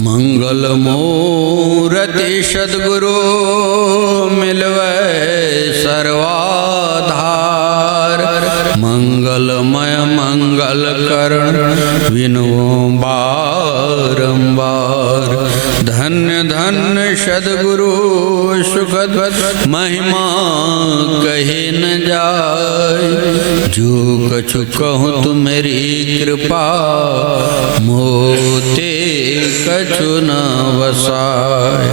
मंगल मूर्ति सद्गुरु मिलवे सर्वाधार, मंगलमय मंगल करण विनु बारंबार। धन्य धन्य सद्गुरु सुखद महिमा कहे न जाय, जो कछु कहूँ तुम मेरी कृपा मोते कछु न वसाय।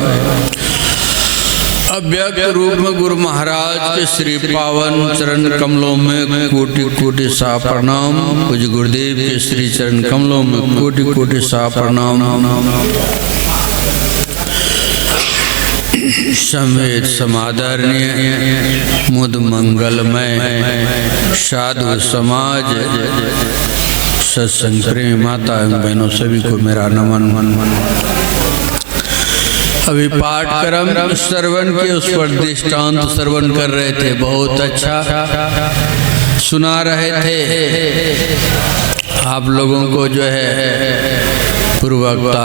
अव्यक्त रूप में गुरु महाराज के श्री पावन चरण कमलों में कोटि कोटि सा प्रणाम। पूज्य गुरुदेव के श्री चरण कमलों में कोटि कोटि सा प्रणाम। समेत समादरणीय मुद मंगलमय साधु समाज, सत्संग प्रेमी माता एवं बहनों सभी को मेरा नमन। अभी पाठक्रम श्रवण के उस पर दृष्टांत श्रवण कर रहे थे, बहुत अच्छा सुना रहे थे आप लोगों को जो है पूर्ववक्ता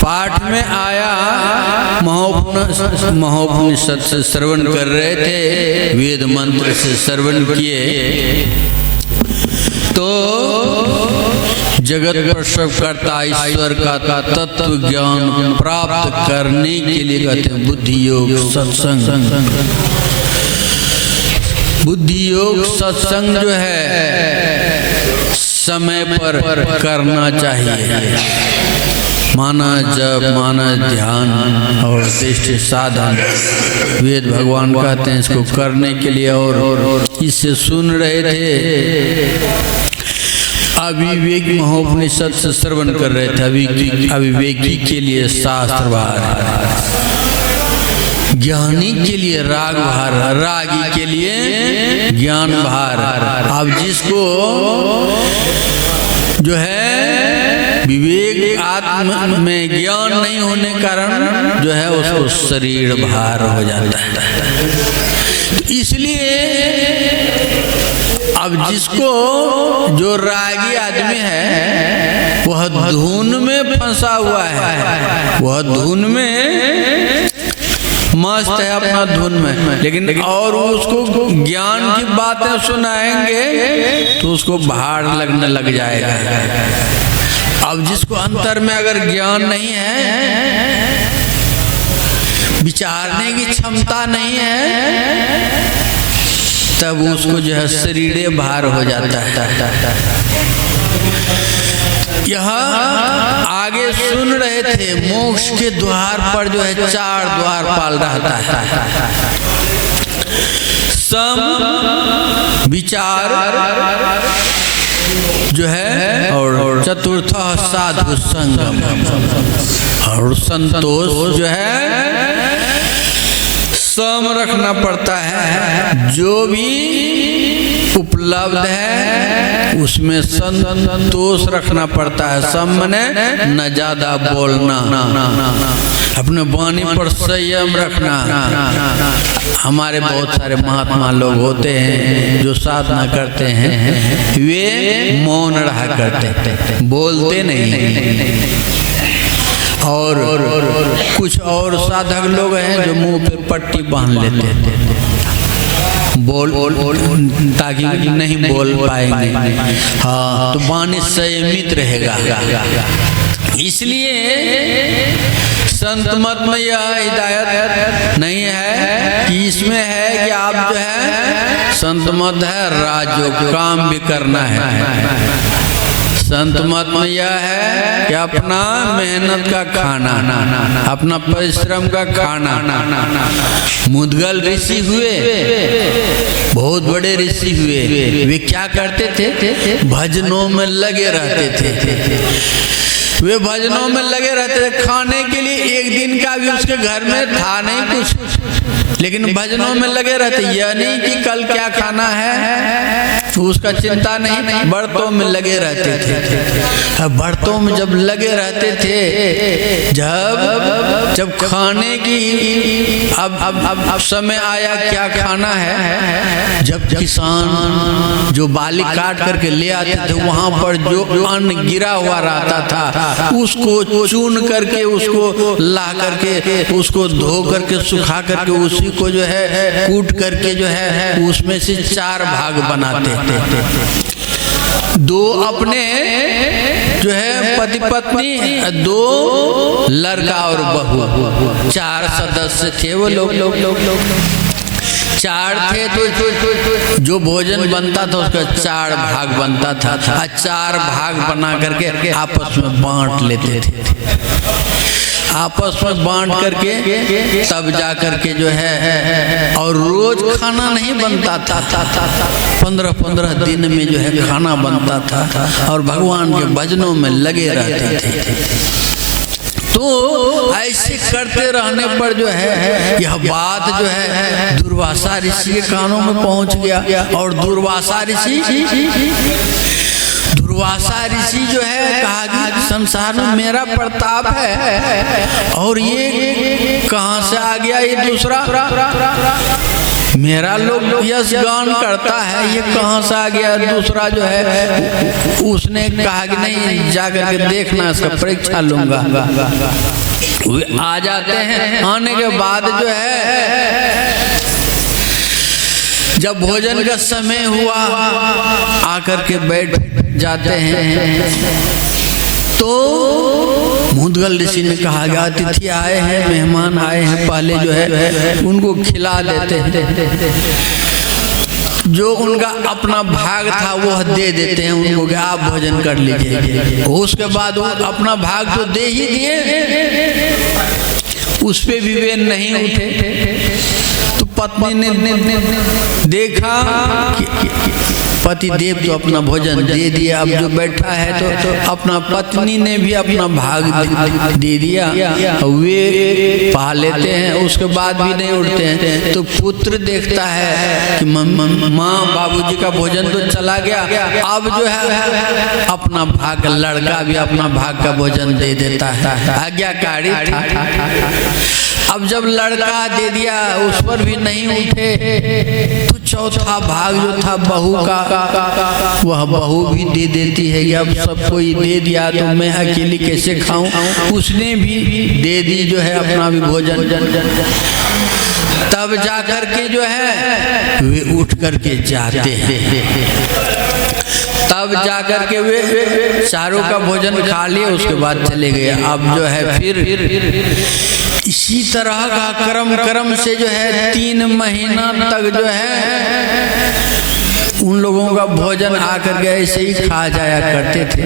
पाठ में आया। महोपनिषद से श्रवण कर रहे थे, वेद मंत्र से श्रवण किए तो जगत प्रसव करता ईश्वर का तत्व ज्ञान प्राप्त करने के लिए कहते हैं बुद्धि योग सत्संग। बुद्धि योग सत्संग जो है समय पर करना चाहिए। माना जप, माना ध्यान और दृष्टि साधन, वेद भगवान कहते हैं इसको करने के लिए। और इससे सुन रहे थे अविवेक महोपनिषद से श्रवण कर रहे थे। अविवेकी के लिए शास्त्र भार, ज्ञानी के लिए राग भार, रागी के लिए ज्ञान भार। अब जिसको जो है विवेक आत्म में ज्ञान नहीं होने कारण जो है उसको शरीर भार हो जाता है। तो इसलिए अब जिसको जो रागी आदमी है वह धुन में फंसा हुआ है, वह धुन में मस्त है अपना धुन में, लेकिन और उसको ज्ञान की बातें सुनाएंगे तो उसको भार लगने लग जाएगा। अब जिसको अंतर में अगर ज्ञान नहीं है, विचारने की क्षमता नहीं है, तब उसको जो है शरीरे भार हो जाता है। यह आगे सुन रहे थे मोक्ष के द्वार पर जो है 4 द्वार पाल रहता है, सम विचार जो है और चतुर्थ साधु संगम और संतोष जो है। सम रखना पड़ता है, जो भी उपलब्ध है उसमें संतोष रखना पड़ता है। सम ने न ज्यादा बोलना, अपने वाणी पर संयम रखना। हमारे बहुत सारे महात्मा लोग होते हैं जो साधना करते हैं, वे मौन रहा करते, बोलते नहीं। और कुछ और साधक लोग हैं जो मुंह पे पट्टी बांध लेते हैं, बोल ताकि नहीं बोल पाएंगे। हाँ, तो वाणी संयमित रहेगा। इसलिए संत मत में यह हिदायत नहीं है कि इसमें है कि आप जो है संत मत है राजयोग काम भी करना है। संत मत में यह है कि अपना मेहनत का खाना, अपना परिश्रम का खाना। मुद्गल ऋषि हुए, बहुत बड़े ऋषि हुए, वे क्या करते थे? भजनों में लगे रहते थे। वे भजनों में लगे रहते थे, खाने के लिए एक दिन का भी उसके घर में था नहीं कुछ, लेकिन भजनों में लगे रहते। यह नहीं कि कल क्या खाना है, उसका चिंता नहीं, बर्तों में लगे रहते थे। बर्तों में जब लगे रहते थे, जब खाने की अब समय आया क्या खाना है, जब किसान जो बाली काट करके ले आते थे, वहां पर जो अन्न गिरा हुआ रहता था उसको चुन करके, उसको ला करके, उसको धो करके, सुखा करके, उसी को जो है कूट करके जो है उसमें से 4 भाग बनाते थे। 2 अपने जो है पति पत्नी, 2 लड़का और बहू, 4 सदस्य थे वो लोग। 4 थे तो जो भोजन बनता था उसका 4 भाग बनता था। 4 भाग बना करके आपस में बांट लेते थे। आपस में बांट करके तब जा करके जो है, और रोज खाना नहीं बनता था, 15-15 दिन में जो है खाना बनता था, और भगवान के भजनों में लगे रहते थे। तो ऐसे करते रहने पर जो है यह बात जो है दुर्वासा ऋषि के कानों में पहुंच गया। और दुर्वासा ऋषि जो है कहा कि संसार में मेरा प्रताप है, और ये कहां से आ गया ये दूसरा, मेरा लोग यश गान करता है, ये कहां से आ गया दूसरा जो है। उसने कहा कि नहीं, जाकर के देखना, इसका परीक्षा लूंगा। वे आ जाते हैं, आने के बाद जो है जब भोजन का समय हुआ आकर के बैठ जाते हैं, तो मुद्गल ऋषि ने कहा गया अतिथि आए हैं, मेहमान आए हैं, पहले जो है उनको खिला देते हैं। जो उनका अपना भाग था वो दे देते हैं उनको कि आप भोजन कर लीजिए। उसके बाद वो अपना भाग तो दे ही दिए, उस पे भी वे नहीं उठे। तो पत्नी ने देखा कि पति देव तो अपना भोजन दे दिया, अब जो बैठा है तो अपना पत्नी ने भी अपना भाग दे दिया, वे पा लेते हैं, उसके बाद भी नहीं उठते हैं। तो पुत्र देखता है कि माँ बाबूजी का भोजन तो चला गया, अब जो है अपना भाग, लड़का भी अपना भाग का भोजन दे देता है, आज्ञाकारी था। अब जब लड़का दे दिया उस पर भी नहीं उठे, तो चौथा भाग जो था बहू का, वह बहू भी दे देती है कि अब सब कोई दे दिया तो मैं अकेली कैसे खाऊं। उसने भी दे दी जो है अपना भी भोजन। तब जाकर के जो है वे उठ करके जाते हैं। तब जाकर के वे चारों का भोजन खा लिए, उसके बाद चले गए। अब जो है फिर इसी तरह का क्रम से जो है 3 महीना तक जो है उन लोगों का भोजन आकर के ऐसे ही खा जाया करते थे।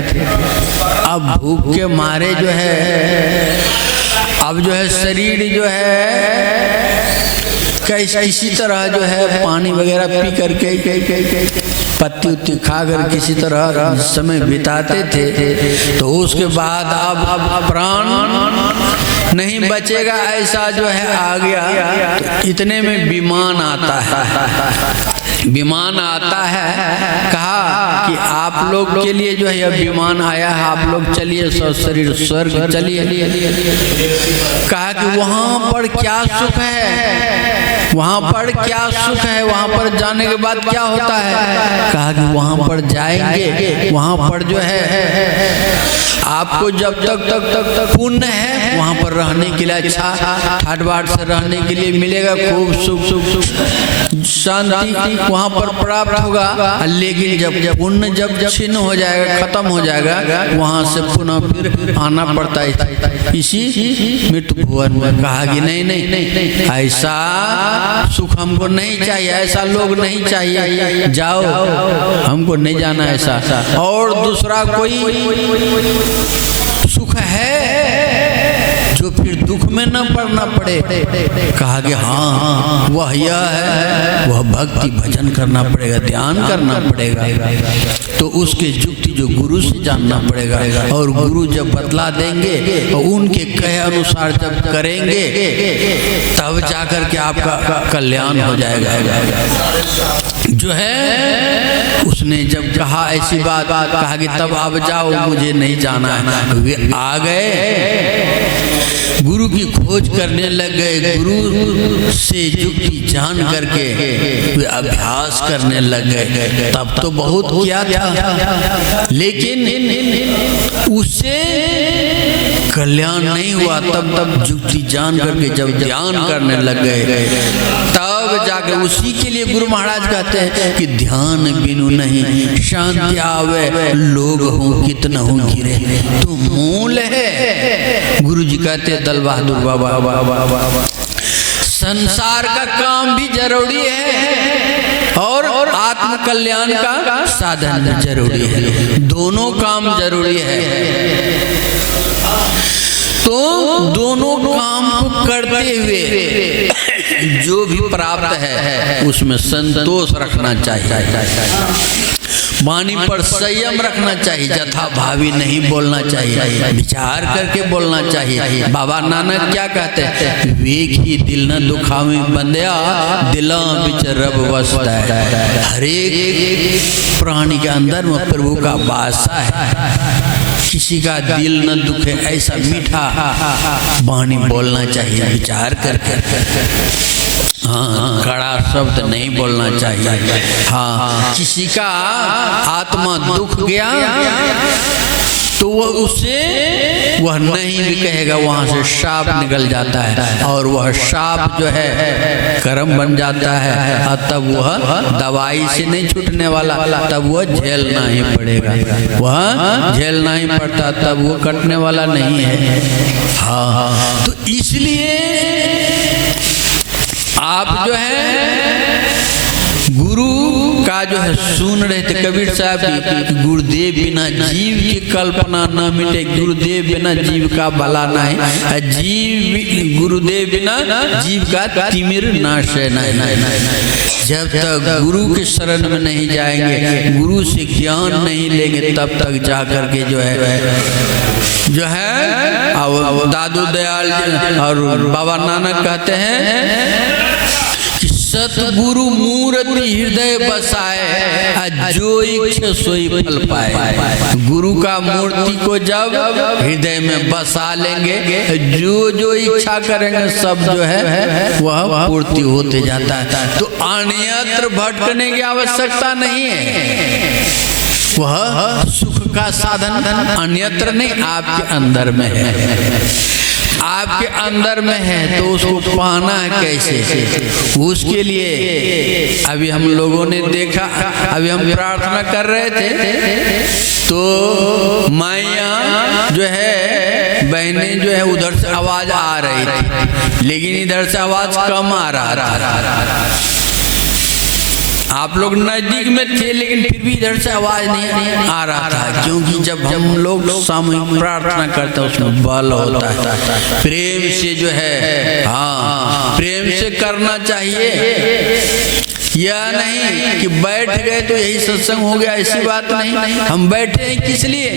अब भूख के मारे जो है, अब जो है शरीर जो है इसी तरह जो है पानी वगैरह पी करके, पत्ती उत्ती खाकर किसी तरह समय बिताते थे। तो उसके बाद अब प्राण नहीं बचेगा ऐसा जो है आ गया। तो इतने में विमान आता है, विमान आता है, कहा कि आप लोग के लिए जो है यह विमान आया है, आप लोग चलिए शरीर स्वर्ग चलिए। कहा कि वहां पर क्या सुख है, वहां पर क्या सुख है, वहां पर जाने के बाद क्या होता है। कहा कि वहां पर जाएंगे, वहां पर जो है आपको जब तक पुण्य है वहां पर रहने के लिए, अच्छा ठाट बाट से रहने के लिए मिलेगा, खूब सुख शांति वहां पर प्राप्त होगा। लेकिन जब पुण्य जब छिन्न हो जाएगा, खत्म हो जाएगा, वहां से पुनः फिर आना पड़ता है इसी मृत्यु भुवन में। कहा कि नहीं, ऐसा सुख हमको नहीं चाहिए, ऐसा लोग नहीं चाहिए, जाओ, हमको नहीं जाना ऐसा। और दूसरा कोई सुख है जो फिर दुख में न पड़ना पड़े। कहा कि हाँ वह यह है, वह भक्ति भजन करना पड़ेगा, ध्यान करना पड़ेगा। तो उसके युक्ति जो गुरु से जानना पड़ेगा, और गुरु जब बतला देंगे और उनके कहे अनुसार जब करेंगे तब जाकर के आपका कल्याण हो जाएगा। जो है उसने जब कहा ऐसी बात, कहा कि तब अब जाओ, मुझे नहीं जाना है। वे आ गए, गुरु की खोज करने लग गए, गुरु से युक्ति जान करके वे अभ्यास करने लग गए। तब तो बहुत किया था, लेकिन उससे कल्याण नहीं हुआ। तब युक्ति जान करके जब ध्यान करने लग गए, तब जाके उसी के लिए गुरु महाराज कहते हैं कि ध्यान बिनु नहीं शांति आवे, लोग हूँ कितना हूँ गिरे, तो मूल है। गुरु जी कहते दल बहादुर बाबा, संसार का काम भी जरूरी है और आत्म कल्याण का साधन भी जरूरी है, दोनों काम जरूरी है। तो दोनों काम को करते हुए जो भी प्राप्त है उसमें संतोष रखना चाहिए, वाणी पर संयम रखना चाहिए, जथा भावी नहीं बोलना चाहिए, विचार करके बोलना चाहिए। बाबा नानक क्या कहते हैं, वेग ही दिल न दुखावे बंदया, दिला बिच रब बसता है। हर एक प्राणी के अंदर में प्रभु का वासा है, किसी का दिल न दुखे ऐसा मीठा वाणी बोलना चाहिए, विचार करके। हाँ, कड़ा शब्द नहीं बोलना चाहिए। हाँ, किसी का आत्मा दुख गया तो वह नहीं भी कहेगा, वहां से शाप निकल जाता है और वह शाप जो है कर्म बन जाता है, और तब वह दवाई से नहीं छूटने वाला, तब वह झेलना ही पड़ेगा, वह झेलना ही पड़ता, तब वह कटने वाला नहीं है। हाँ, तो इसलिए आप जो है गुरु का जो है सुन रहे थे, कबीर साहब की गुरुदेव बिना जीव की कल्पना न मिटे, गुरुदेव बिना जीव का भला नहीं, जीव गुरुदेव बिना जीव का तिमिर नाश नहीं। जब तक गुरु के शरण में नहीं जाएंगे, गुरु से ज्ञान नहीं लेंगे, तब तक जा करके जो है अब दादू दयाल और बाबा नानक कहते हैं कि सतगुरु मूर्ति हृदय बसाए, जो इच्छा सोई फल पाए। गुरु का मूर्ति को जब हृदय में बसा लेंगे, जो इच्छा करेंगे सब जो है वह पूर्ति होते जाता है। तो अन्यत्र भटकने की आवश्यकता नहीं है, वह सुख का साधन अन्यत्र नहीं, आपके अंदर में है, आपके अंदर में है। तो उसको पाना है कैसे, उसके लिए अभी हम लोगों ने देखा, अभी हम प्रार्थना कर रहे थे तो माइया जो है बहनें जो है उधर से आवाज आ रही थी, लेकिन इधर से आवाज कम आ रहा था। आप लोग नजदीक में थे लेकिन फिर भी इधर से आवाज नहीं आ रहा था, क्योंकि जब हम लोग सामूहिक प्रार्थना करते हैं उसमें बल होता है, प्रेम से जो है, हाँ प्रेम से करना चाहिए। यह नहीं कि बैठ गए तो यही सत्संग हो गया, ऐसी बात नहीं। हम बैठे हैं किस लिए,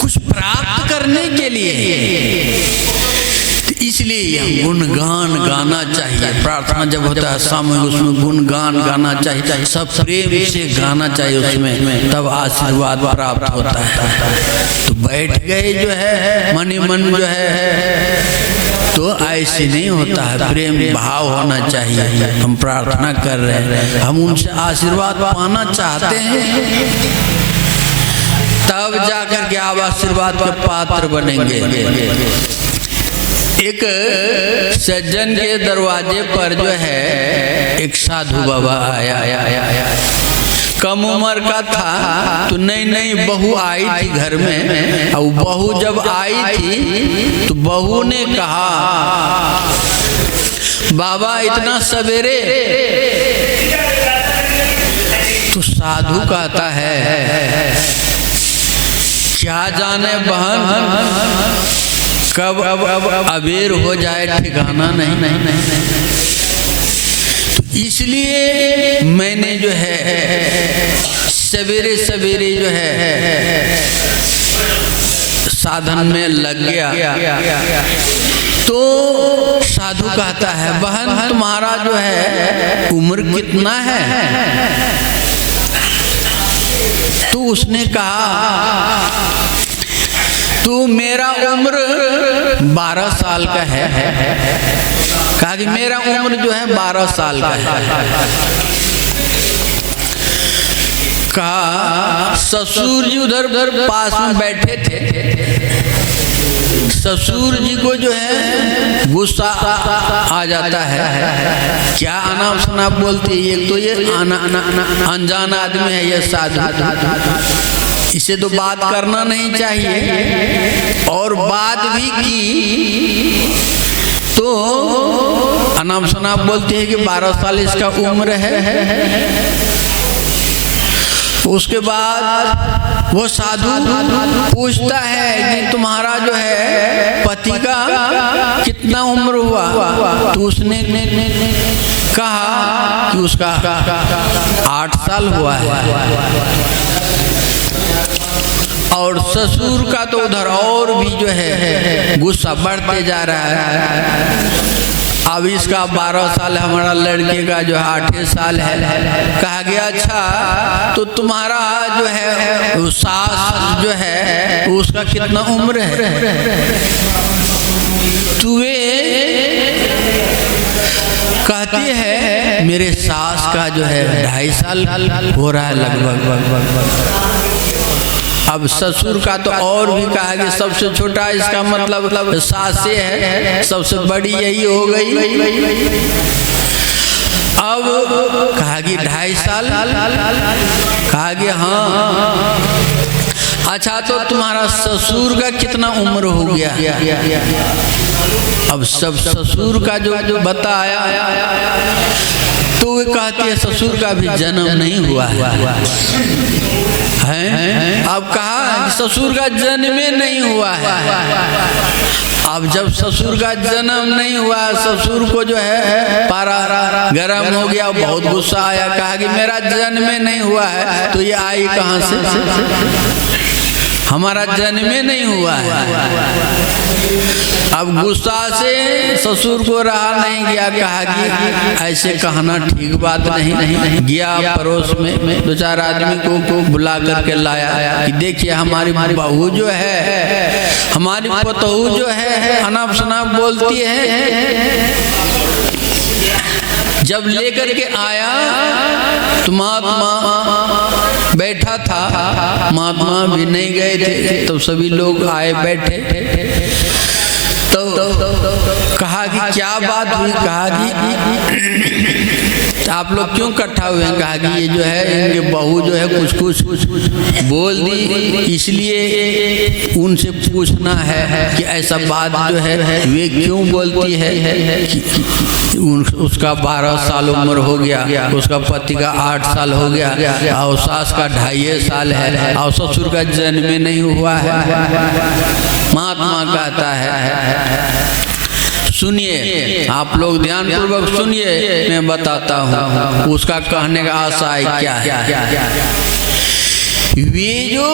कुछ प्राप्त करने के लिए, इसलिए गुणगान गाना चाहिए। प्रार्थना जब होता है सामूहिक, उसमें गुणगान गाना चाहिए, सब प्रेम से गाना चाहिए उसमें, तब आशीर्वाद प्राप्त होता है। तो बैठ गए जो है मन ही मन जो है, तो ऐसे नहीं होता है, प्रेम भाव होना चाहिए। हम प्रार्थना कर रहे हैं, हम उनसे आशीर्वाद पाना चाहते हैं, तब जाकर के आप आशीर्वाद के पात्र बनेंगे। एक सज्जन के दरवाजे पर जो है एक साधु बाबा आया, कम उम्र का था, तो नई बहू आई थी घर में, और बहू जब आई थी तो बहू ने कहा, बाबा इतना सवेरे? तो साधु कहता है, क्या जाने बहन कब अबेर हो जाए, ठिकाना नहीं। तो इसलिए मैंने जो है सवेरे सवेरे जो है साधन में लग गया, तो साधु कहता है, बहन तुम्हारा जो है उम्र कितना है? तो उसने कहा, तो मेरा उम्र 12 साल का है। कहा कि मेरा उम्र जो है 12 साल का है। कहा ससुर जी उधर पास में बैठे थे। ससुर जी को जो है गुस्सा आ जाता है, क्या अनाप शनाप बोलती है, एक तो ये अनजान आदमी है, ये साधु, इसे तो बात करना नहीं चाहिए, और बात भी की तो अनाप शनाप बोलती है कि 12 साल इसका उम्र है। उसके बाद वो साधु पूछता है कि तुम्हारा जो है पति का कितना उम्र हुआ? तो उसने कहा कि उसका 8 साल हुआ है। और ससुर का तो उधर और भी जो है गुस्सा बढ़ते जा रहा है। अब इसका 12 साल, हमारा लड़के का जो है 8 साल है। कहा गया अच्छा तो तुम्हारा जो है सास जो है उसका कितना उम्र है? तुम्हें कहती है मेरे सास का जो है 2.5 साल हो रहा है लगभग। अब ससुर का तो और भी कहा कि सबसे छोटा, इसका मतलब सास से है, सबसे बड़ी यही हो गई। अब कहा कि 2.5 साल। कहा कि हाँ। अच्छा तो तुम्हारा ससुर का कितना उम्र हो गया? अब सब ससुर का जो बताया तो वे कहती है ससुर का भी जन्म नहीं हुआ है। अब कहा ससुर का जन्म नहीं हुआ है। अब जब ससुर का जन्म नहीं हुआ, ससुर को जो है पारा गरम हो गया, बहुत गुस्सा आया। कहा कि मेरा जन्म नहीं हुआ है तो ये आई कहाँ से? हमारा जन्म नहीं हुआ है। अब गुस्सा से ससुर को रहा नहीं गया। कहा कि ऐसे कहना ठीक बात नहीं। गया पड़ोस में 2-4 आदमी को बुला करके लाया कि देखिए हमारी बहू जो है, हमारी पतोहू जो है अनाप शनाप बोलती है। जब लेकर के आया तो महात्मा बैठा था, महात्मा भी नहीं गए थे, तो सभी लोग आए बैठे। तो कहा कि क्या बात हुई? कहा कि आप लोग क्यों इकट्ठा हुए हैं? कहा कि ये जो है इनके बहू जो है कुछ बोल दी, इसलिए उनसे पूछना है कि ऐसा बात जो है वे क्यों बोलती है कि उसका 12 साल उम्र हो गया, उसका पति का 8 साल हो गया, और सास का 2.5 साल है, और ससुर का जन्म नहीं हुआ है। महात्मा कहता है सुनिए, आप लोग ध्यान पूर्वक सुनिए, मैं बताता हूँ उसका कहने का आशय क्या है। वे जो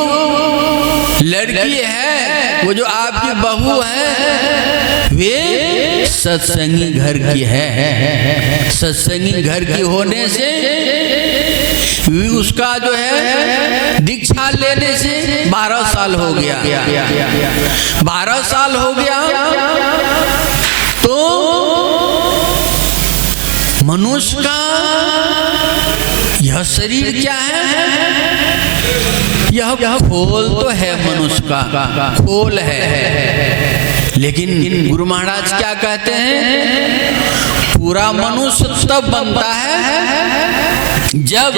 लड़की है, वो जो आपकी बहू है, वे सत्संगी घर की है। सत्संगी घर की होने से उसका जो है दीक्षा लेने से 12 साल हो गया। 12 साल हो गया तो मनुष्य का यह शरीर क्या है? यह खोल तो है, मनुष्य का खोल है। लेकिन गुरु महाराज क्या कहते हैं? पूरा मनुष्य तब बनता है जब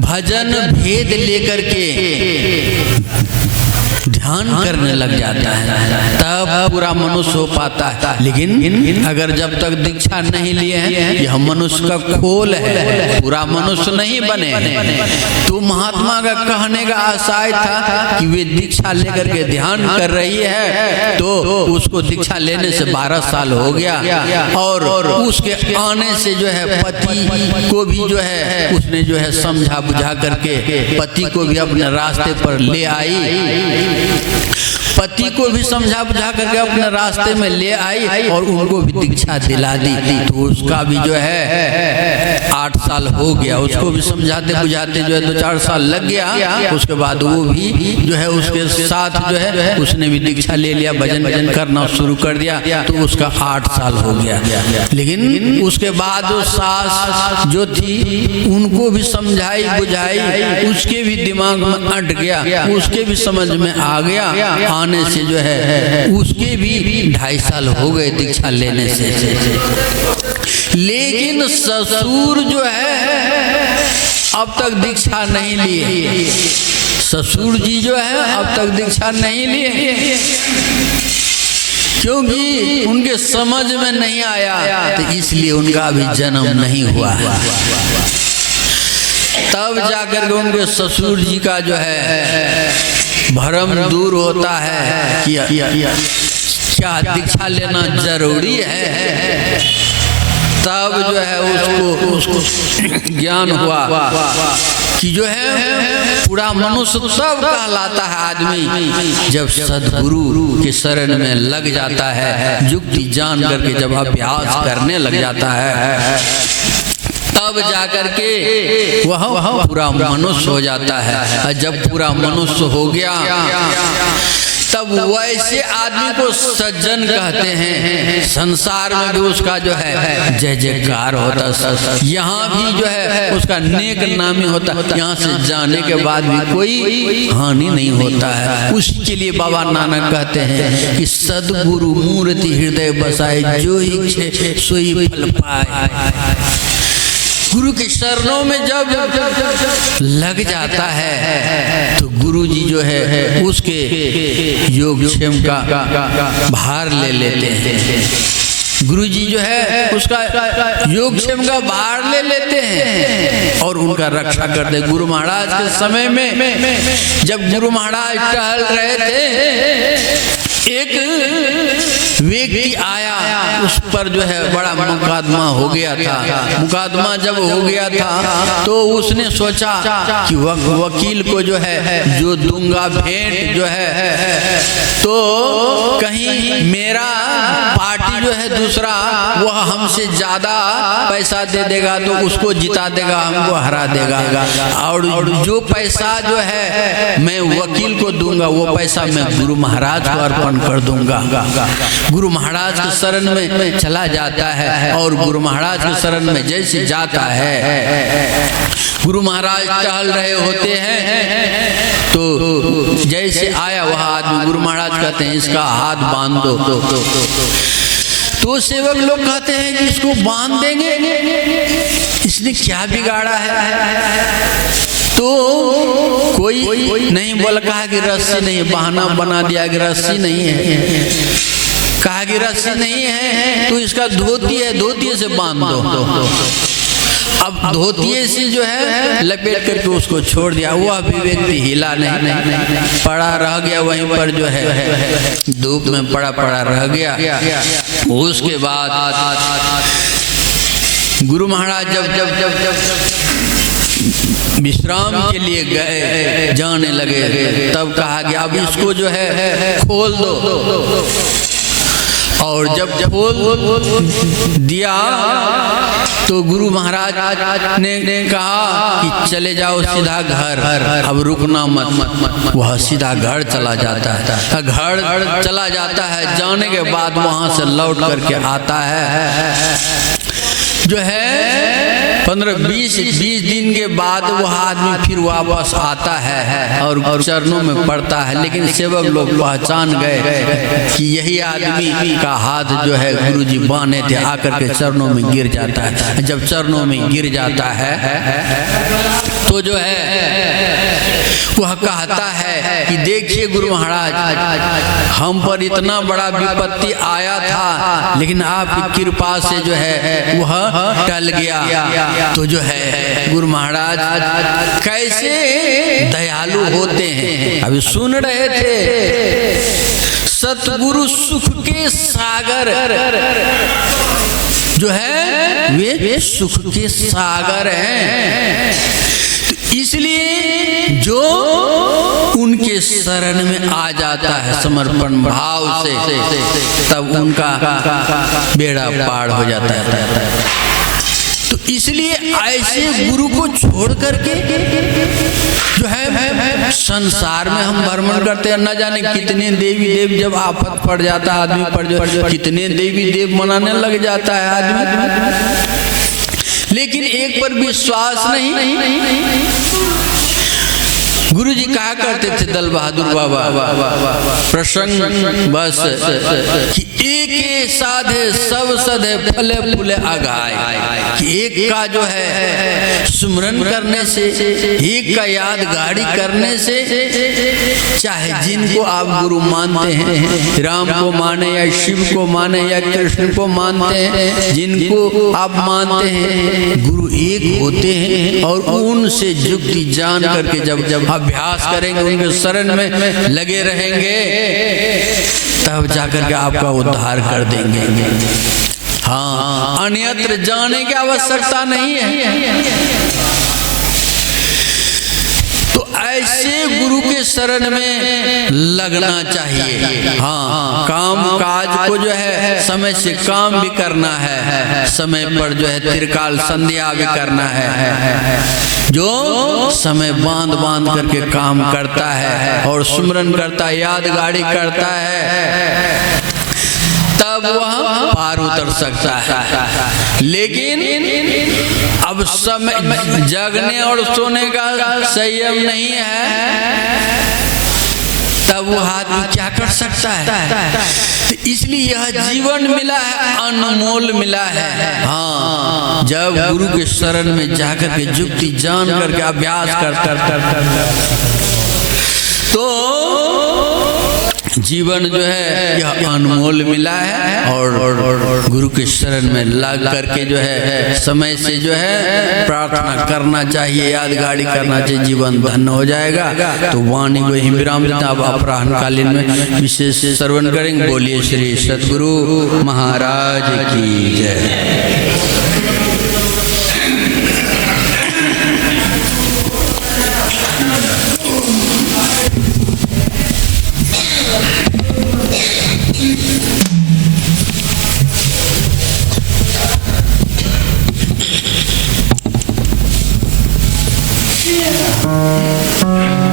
भजन भेद लेकर के ध्यान करने लग जाता है, तब पूरा मनुष्य हो पाता है। लेकिन अगर जब तक दीक्षा नहीं लिए हैं, यह मनुष्य का खोल है, पूरा मनुष्य नहीं बने। तो महात्मा का कहने का आशय था कि वे दीक्षा लेकर के ध्यान कर रही है, तो उसको दीक्षा लेने से 12 साल हो गया, और उसके आने से जो है पति को भी जो है उसने जो है समझा बुझा करके पति को भी अपने रास्ते पर ले आई। पति को भी समझा बुझा करके अपने रास्ते में ले आई और उनको भी दीक्षा दिला दी। तो उसका भी जो है 8 साल हो गया, उसको भी समझाते बुझाते जो है 2-4 साल लग गया। उसके बाद वो भी जो है उसके साथ जो है उसने भी दीक्षा ले लिया, भजन करना शुरू कर दिया। तो उसका 8 साल हो गया। लेकिन उसके बाद वो सास जो थी उनको भी समझाई बुझाई, उसके भी दिमाग में अट गया, उसके भी समझ में आ गया। आने से जो है उसके भी 2.5 साल हो गए दीक्षा लेने से। लेकिन ससुर जो है अब तक दीक्षा नहीं लिए। ससुर जी जो है अब तक दीक्षा नहीं लिए, क्योंकि उनके समझ में नहीं आया, तो इसलिए उनका अभी जन्म नहीं हुआ है। तब जाकर के उनके ससुर जी का जो है भ्रम दूर होता है कि क्या दीक्षा लेना जरूरी है। तब जो है उसको ज्ञान हुआ कि जो है पूरा मनुष्य तब कहलाता है आदमी जब सद्गुरु के शरण में लग जाता है, युक्ति जान करके जब अभ्यास करने लग जाता है, तब जाकर के वह पूरा मनुष्य हो जाता है। जब पूरा मनुष्य हो गया तब वैसे आदमी को सज्जन कहते हैं। संसार में भी उसका जो है जय जयकार होता है, यहाँ भी जो है उसका नेक नामी होता है। यहाँ से जाने के बाद भी कोई हानि नहीं होता है। उसी के लिए बाबा नानक कहते हैं कि सद्गुरु मूर्ति हृदय बसाए, जो इच्छे सोई फल पाए। गुरु के शरणों में जब लग जाता है तो गुरु जी जो है उसके योगक्षेम का भार ले लेते हैं। गुरु जी जो है उसका योगक्षेम का भार ले लेते हैं और उनका रक्षा करते हैं। गुरु महाराज के समय में जब गुरु महाराज टहल रहे थे, एक व्यक्ति आया, उस पर जो है बड़ा मुकदमा हो गया था। मुकदमा जब हो गया था तो उसने सोचा कि वकील को जो है जो दूंगा भेंट जो है, तो कहीं मेरा पार्टी जो है दूसरा वह हमसे ज्यादा पैसा दे देगा तो उसको जिता देगा, हमको हरा देगा। और जो पैसा जो है मैं वकील को दूंगा वो पैसा मैं गुरु महाराज को अर्पण कर दूंगा। गुरु महाराज के शरण में चला जाता है और गुरु महाराज के शरण में जैसे जाता है, गुरु महाराज टहल रहे होते हैं तो जैसे आया वह आदमी, गुरु महाराज कहते हैं इसका हाथ बांध दो। तो सेवक लोग कहते हैं कि इसको बांध देंगे, इसने क्या बिगाड़ा है। तो कोई नहीं बोला, कहा कि रस्सी नहीं, बहाना बना दिया कि रस्सी नहीं है। कहा कि रस्सी नहीं है तो इसका धोती है, धोती से बांध दो। अब धोती से जो है लपेट करके उसको छोड़ दिया। वह भी व्यक्ति हिला नहीं, पड़ा रह गया वहीं पर जो है धूप में पड़ा रह गया। उसके बाद गुरु महाराज जब विश्राम के लिए गए, जाने लगे, तब कहा कि अब इसको जो है खोल दो। और जब खोल दिया तो गुरु महाराज ने कहा कि चले जाओ सीधा घर, अब रुकना मत। वह सीधा घर चला जाता है। घर चला जाता है, जाने के बाद वहां से लौट करके आता है जो है 15-20 दिन के बाद वह आदमी फिर वापस आता है और चरणों में पड़ता है। लेकिन सेवक लोग पहचान गए कि यही आदमी का हाथ जो है गुरुजी बांधे थे, आकर के चरणों में गिर जाता है। जब चरणों में गिर जाता है तो जो है वह कहता है कि देखिए गुरु महाराज, हम पर इतना बड़ा विपत्ति आया था लेकिन आपकी कृपा से जो है वह टल गया। तो जो है गुरु महाराज कैसे दयालु होते हैं। अभी सुन रहे थे सतगुरु सुख के सागर जो है वे सुख के सागर हैं। इसलिए जो उनके के शरण में आ जाता है समर्पण भाव से, तब उनका बेड़ा पार हो जाता है। तो इसलिए ऐसे गुरु को छोड़ करके जो है संसार में हम भ्रमण करते हैं, न जाने कितने देवी देव, जब आफत पड़ जाता है आदमी पर जो कितने देवी देव मनाने लग जाता है आदमी, लेकिन एक पर विश्वास नहीं। गुरु जी कहा करते थे दल बहादुर बाबा प्रसंग बस कि एक साधे सब सधे फले फूले आगाए, कि एक का जो है सुमरन करने से, एक का यादगारी करने से, चाहे जिनको आप गुरु मानते हैं, राम को माने या शिव को माने या कृष्ण को मानते हैं, जिनको आप मानते हैं, गुरु एक होते हैं। और उनसे युक्ति जान करके जब अभ्यास करेंगे, उनके शरण में लगे रहेंगे, तब जाकर के आपका उद्धार कर देंगे। हाँ, अन्यत्र जाने की आवश्यकता नहीं है। तो ऐसे गुरु के शरण में लगना चाहिए। हाँ, काम काज को जो है समय से काम भी करना है, समय पर जो है त्रिकाल संध्या भी करना है। जो समय बांध करके काम करता है और सुमरन करता है, यादगारी करता है, तब वह पार उतर सकता है। लेकिन अब समय जगने और सोने का संयम नहीं है, तब वो आदमी क्या कर सकता है? तो इसलिए यह जीवन मिला है, अनमोल मिला है। हाँ, जब गुरु के शरण में जाकर के युक्ति जान करके अभ्यास कर तो जीवन जो है यह अनमोल मिला है। और गुरु के शरण में लग करके जो है समय से जो है प्रार्थना करना चाहिए, यादगारी करना चाहिए, जीवन धन्य हो जाएगा। तो वाणी को ही विराम देते, अब अपराह्न कालीन में विशेष श्रवण करेंगे। बोलिए श्री सद्गुरु महाराज की जय। Yeah.